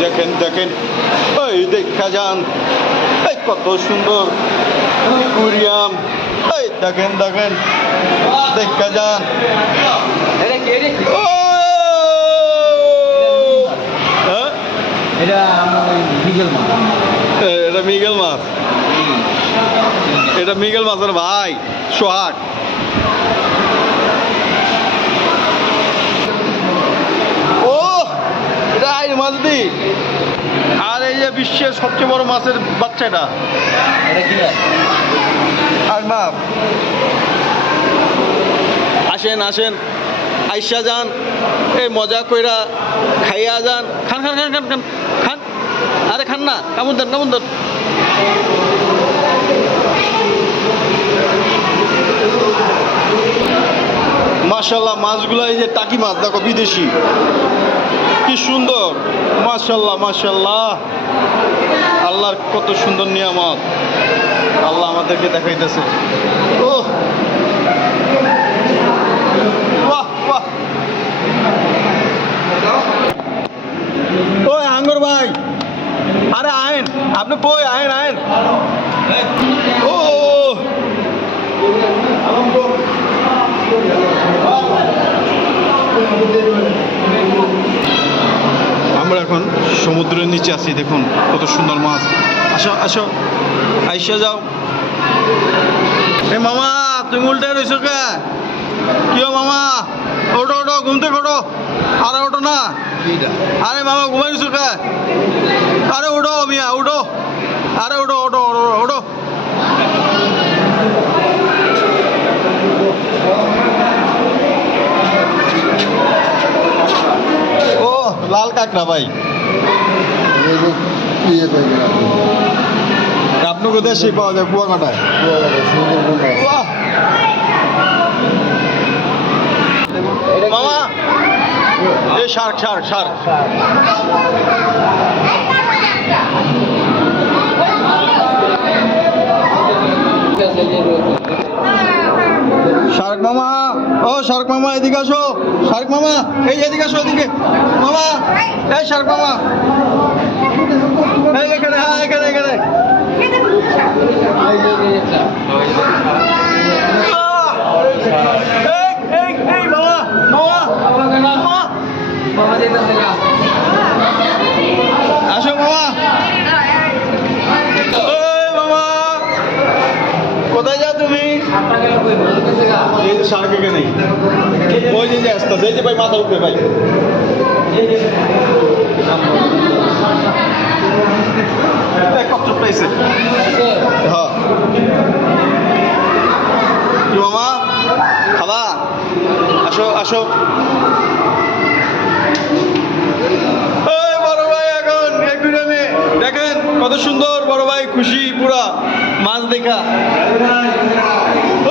দেখেন দেখেন, ওই দেখা যান, এই কত সুন্দর কুরিয়াম, এই দেখেন দেখেন, দেখা যান। এটা মিগেল মাছ। এটা মিগেল মাছ, এটা মিগেল মাছের ভাই সোহাগ। ও এটা আইর মাছ দি, আর এই যে বিশ্বের সবচেয়ে বড় মাছের বাচ্চাটা, এটা কি আর মাপ। আসেন আসেন, আইসা যান, এই মজা কইরা খাইয়া যান। খান খান খান খান খান খান, আরে খান না, কামড় দেন কামড় দেন। মাশাল্লাহ, মাছগুলো এই যে টাকি মাছ, দেখো বিদেশি, কি সুন্দর। মাশাল্লাহ মাশাল্লাহ, আল্লাহর কত সুন্দর নিয়ামত আল্লাহ আমাদেরকে দেখাইতেছে। ও বাহ বাহ। ওই আঙ্গুর ভাই, আরে আইন, আপনি কই? আইন আইন। ও আমরা এখন সমুদ্রের নিচে আছি, দেখুন কত সুন্দর মাছ। আসো আসো, আইসা যাও। এ মামা, তুমি উল্টে রয়েছো কে? কি মামা? ওটো ওটো, ঘুমতে ওঠো। আরে ওটো না, আরে মামা ঘুমাই রয়েছো কে? আরে উঠো মিয়া উঠো, আরে উঠো ওটো ওটো ওটো। ও লাল কাঁকড়া ভাই, আপনার কোথায় সেই পাওয়া যায়? কুয়াকাটায়। মামা এই শার্ক শার্ক শার্ক। শার্ক মামা, ও শার্ক মামা এদিকে আসো। শার্ক মামা এই এদিকে আসো, এদিকে মামা। এই শার্ক মামা, এই এখানে, হ্যাঁ এখানে এখানে। এই মামা মামা, আসো মামা। এই মামা, কোথায় যাও তুমি? এই যে শার্ক এখানে, ওই যে আসতেছে, এই যে ভাই মাথা উঠবে ভাই। কচ্ছপ পাইছে, হ্যাঁ। কি মামা খাবা? আসো আসো। এই বড় ভাই এখন একদমে দেখেন কত সুন্দর, বড় ভাই খুশি পুরা মাছ দেখা।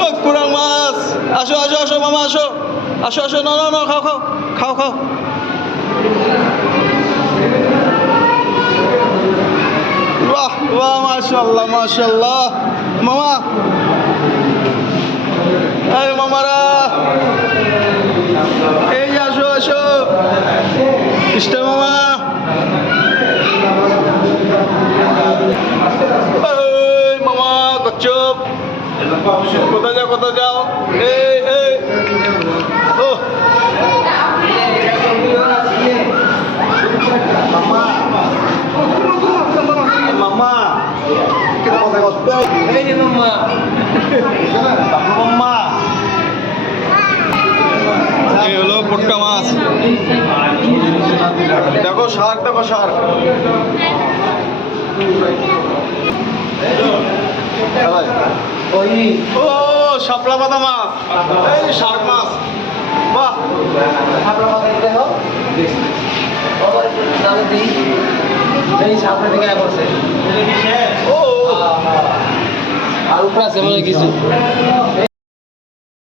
ও পুরা মাছ, আসো আসো আসো মামা আসো আসো আসো। না না না, খাও খাও খাও খাও। বাহ বাহ, মাশাআল্লাহ মাশাআল্লাহ। মামা, এই মামারা, এই আসো আসো। ইস্টা মামা, এই মামা কচ্ছপ, কোথায় যাও কোথায় যাও? এই এই ও মামা মামা, এই যে মামা, মামা এই হলো পোটকা মাছ। দেখো শার্ক, দেখো শার্ক। ও শাপলা পাতা মাছ, এই শার্ক মাছ। বাহ, এই সামনে থেকে করছে। ও আর উপরে আছে মনে কিছু।